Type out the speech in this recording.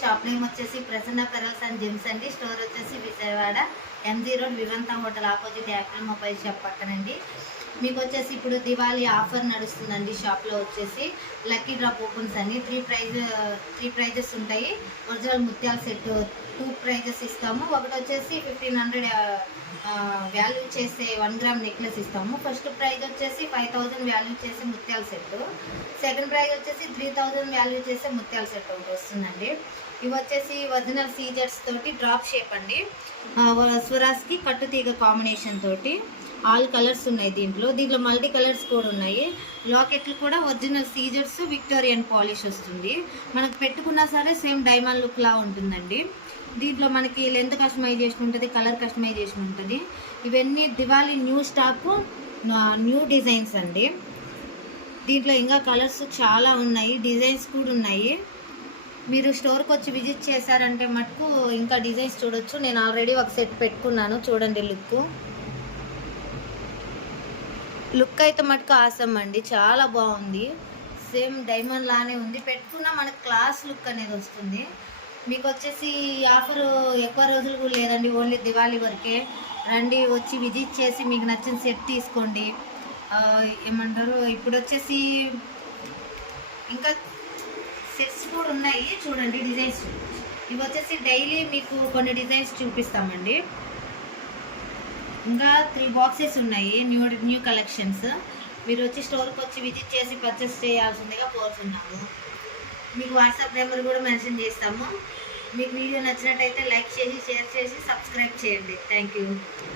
Shop name వచ్చేసి Prasanna pearls and gems అండి. Store వచ్చేసి Vijayawada MG road Vivanta hotel opposite apple mobile shop పక్కనండి. మీకు వచ్చేసి ఇప్పుడు దివాళీ ఆఫర్ నడుస్తుందండి. షాప్లో వచ్చేసి లక్కీ డ్రాప్ ఓపెన్స్ అని త్రీ ప్రైజెస్ ఉంటాయి. ఒరిజినల్ ముత్యాల సెట్ 2 ప్రైజెస్ ఇస్తాము. ఒకటి వచ్చేసి 1500 వాల్యూ చేసే 1 గ్రామ్ నెక్లెస్ ఇస్తాము. ఫస్ట్ ప్రైజ్ వచ్చేసి 5000 వాల్యూ చేసే ముత్యాల సెట్. సెకండ్ ప్రైజ్ వచ్చేసి 3000 వాల్యూ చేసే ముత్యాల సెట్ ఒకటి వస్తుందండి. ఇవి వచ్చేసి ఒరిజినల్ సీజర్స్ తోటి డ్రాప్ షేప్ అండి. స్వరాజ్కి కట్టుతీగ కాంబినేషన్ తోటి ఆల్ కలర్స్ ఉన్నాయి. దీంట్లో మల్టీ కలర్స్ కూడా ఉన్నాయి. లాకెట్లు కూడా ఒరిజినల్ సీజర్స్ విక్టోరియన్ పాలిష్ వస్తుంది. మనకు పెట్టుకున్నా సరే సేమ్ డైమండ్ లుక్ లా ఉంటుందండి. దీంట్లో మనకి లెంత్ కస్టమైజేషన్ ఉంటుంది, కలర్ కస్టమైజేషన్ ఉంటుంది. ఇవన్నీ Diwali new stock, new designs అండి. దీంట్లో ఇంకా కలర్స్ చాలా ఉన్నాయి, డిజైన్స్ కూడా ఉన్నాయి. మీరు స్టోర్కి వచ్చి విజిట్ చేశారంటే మటుకు ఇంకా డిజైన్స్ చూడొచ్చు. నేను ఆల్రెడీ ఒక సెట్ పెట్టుకున్నాను, చూడండి. లుక్ అయితే మటుకు ఆసమ్ అండి, చాలా బాగుంది. సేమ్ డైమండ్ లానే ఉంది. పెట్టుకున్నా మనకు క్లాస్ లుక్ అనేది వస్తుంది. మీకు వచ్చేసి ఈ ఆఫర్ ఎక్కువ రోజులు కూడా లేదండి, ఓన్లీ దివాళీ వరకే. రండి, వచ్చి విజిట్ చేసి మీకు నచ్చిన సెట్ తీసుకోండి. ఏమంటారు, ఇప్పుడు వచ్చేసి ఇంకా సెట్స్ కూడా ఉన్నాయి, చూడండి డిజైన్స్. ఇవి వచ్చేసి డైలీ మీకు కొన్ని డిజైన్స్ చూపిస్తామండి. ఇంకా 3 బాక్సెస్ ఉన్నాయి, న్యూ కలెక్షన్స్. మీరు వచ్చి స్టోర్కి వచ్చి విజిట్ చేసి పర్చేస్ చేయాల్సిందిగా కోరుతున్నాము. మీకు వాట్సాప్ నెంబర్ కూడా మెన్షన్ చేస్తాము. మీకు వీడియో నచ్చినట్టయితే లైక్ చేసి, షేర్ చేసి, సబ్స్క్రైబ్ చేయండి. Thank you.